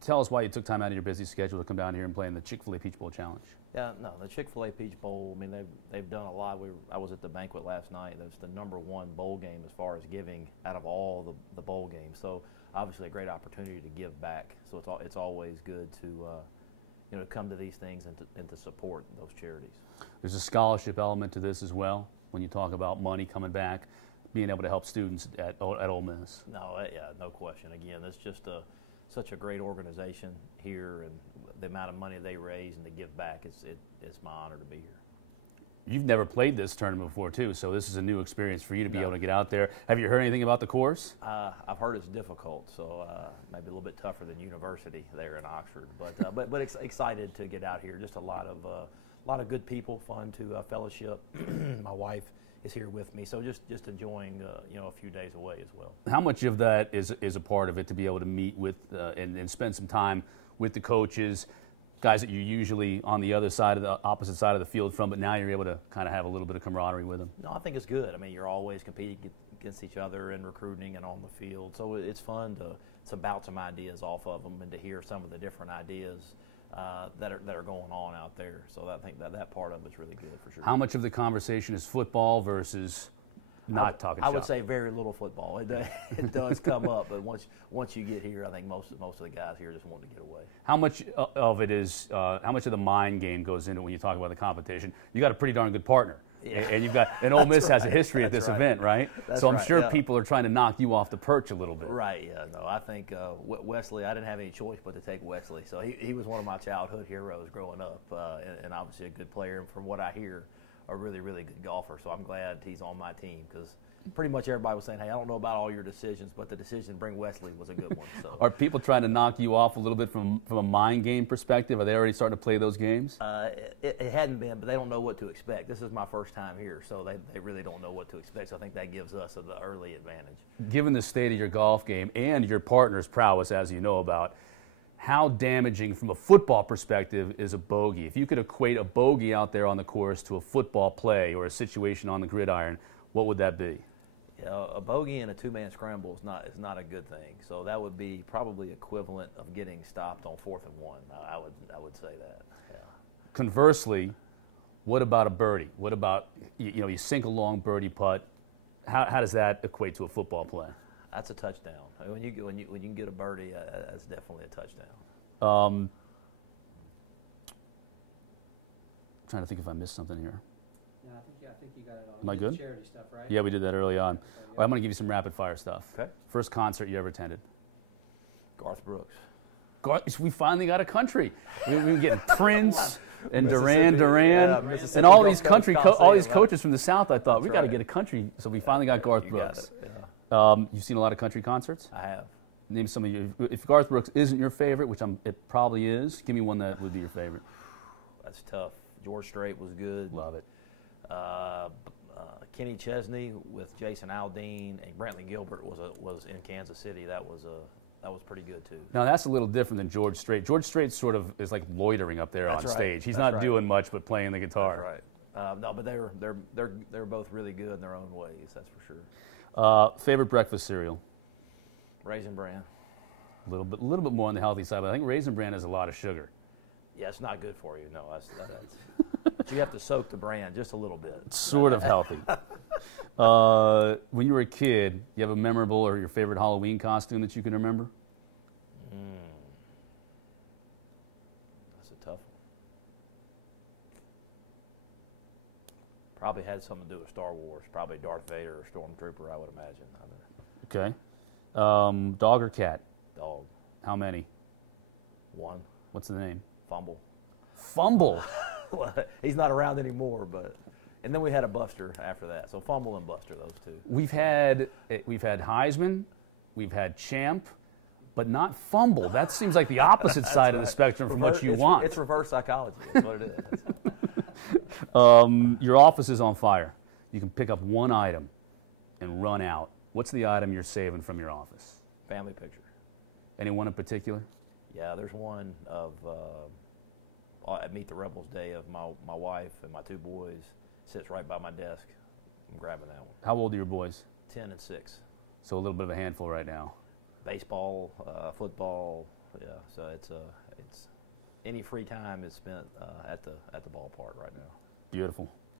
Tell us why you took time out of your busy schedule to come down here and play in the Chick-fil-A Peach Bowl Challenge. Yeah, no, the Chick-fil-A Peach Bowl, I mean, they've done a lot. I was at the banquet last night. That's the #1 bowl game as far as giving out of all the bowl games. So obviously a great opportunity to give back. So it's always good to come to these things and to support those charities. There's a scholarship element to this as well when you talk about money coming back, being able to help students at Ole Miss. No, yeah, no question. Again, it's just such a great organization here, and the amount of money they raise and to give back, it's my honor to be here. You've never played this tournament before, too, so this is a new experience for you to be able to get out there. Have you heard anything about the course? I've heard it's difficult, so maybe a little bit tougher than university there in Oxford. But excited to get out here. Just a lot of good people, fun to fellowship. My wife is here with me, so just enjoying a few days away as well. How much of that is a part of it to be able to meet with and spend some time with the coaches, guys that you're usually on the opposite side of the field from, but now you're able to kind of have a little bit of camaraderie with them? No, I think it's good. I mean, you're always competing against each other in recruiting and on the field, so it's fun to bounce some ideas off of them and to hear some of the different ideas that are going on out there. So I think that part of it's really good for sure. How much of the conversation is football versus not talking shop? I would say very little football. It does come up, but once you get here, I think most of the guys here just want to get away. How much of it is? How much of the mind game goes into when you talk about the competition? You got a pretty darn good partner, and Ole Miss has a history at this event, right? So I'm sure people are trying to knock you off the perch a little bit. Right. Yeah. No, I think Wesley. I didn't have any choice but to take Wesley. So he was one of my childhood heroes growing up, and obviously a good player. And from what I hear, a really, really good golfer, so I'm glad he's on my team because pretty much everybody was saying, hey, I don't know about all your decisions, but the decision to bring Wesley was a good one. So. Are people trying to knock you off a little bit from a mind game perspective? Are they already starting to play those games? It hadn't been, but they don't know what to expect. This is my first time here, so they really don't know what to expect, so I think that gives us the early advantage. Given the state of your golf game and your partner's prowess, as you know about, how damaging from a football perspective is a bogey? If you could equate a bogey out there on the course to a football play or a situation on the gridiron, what would that be? Yeah, a bogey in a two-man scramble is not a good thing. So that would be probably equivalent of getting stopped on 4th and 1. I would say that. Yeah. Conversely, what about a birdie? What about you sink a long birdie putt? How does that equate to a football play? That's a touchdown. I mean, when you can get a birdie, that's definitely a touchdown. I'm trying to think if I missed something here. No, I think you got it all. Am I good? Charity stuff, right? Yeah, we did that early on. All right, I'm going to give you some rapid fire stuff. Okay. First concert you ever attended? Garth Brooks. We finally got a country. We've been getting Prince and Duran, yeah, and all these coaches from the South. I thought we got to get a country, so we finally got Garth Brooks. You've seen a lot of country concerts? I have. Name some of you. If Garth Brooks isn't your favorite, which it probably is, give me one that would be your favorite. That's tough. George Strait was good. Love it. Kenny Chesney with Jason Aldean and Brantley Gilbert was in Kansas City. That was pretty good too. Now that's a little different than George Strait. George Strait sort of is like loitering up there on stage. He's not doing much but playing the guitar. That's right. No, but they're both really good in their own ways. That's for sure. Favorite breakfast cereal? Raisin Bran. A little bit more on the healthy side, but I think Raisin Bran has a lot of sugar. Yeah, it's not good for you. No, that's but you have to soak the bran just a little bit. It's sort of healthy. When you were a kid, you have a memorable or your favorite Halloween costume that you can remember? That's a tough one. Probably had something to do with Star Wars. Probably Darth Vader or Stormtrooper, I would imagine. Okay. Dog or cat? Dog. How many? One. What's the name? Fumble. Fumble? He's not around anymore, and then we had a Buster after that. So Fumble and Buster, those two. We've had Heisman, we've had Champ, but not Fumble. That seems like the opposite side of the spectrum from what you want. It's reverse psychology. That's what it is. Your office is on fire. You can pick up one item and run out. What's the item you're saving from your office? Family picture. Anyone in particular? Yeah, there's one of at Meet the Rebels Day of my wife and my two boys. Sits right by my desk. I'm grabbing that one. How old are your boys? 10 and 6. So a little bit of a handful right now. Baseball, football, yeah. So it's any free time is spent at the ballpark right now. Beautiful.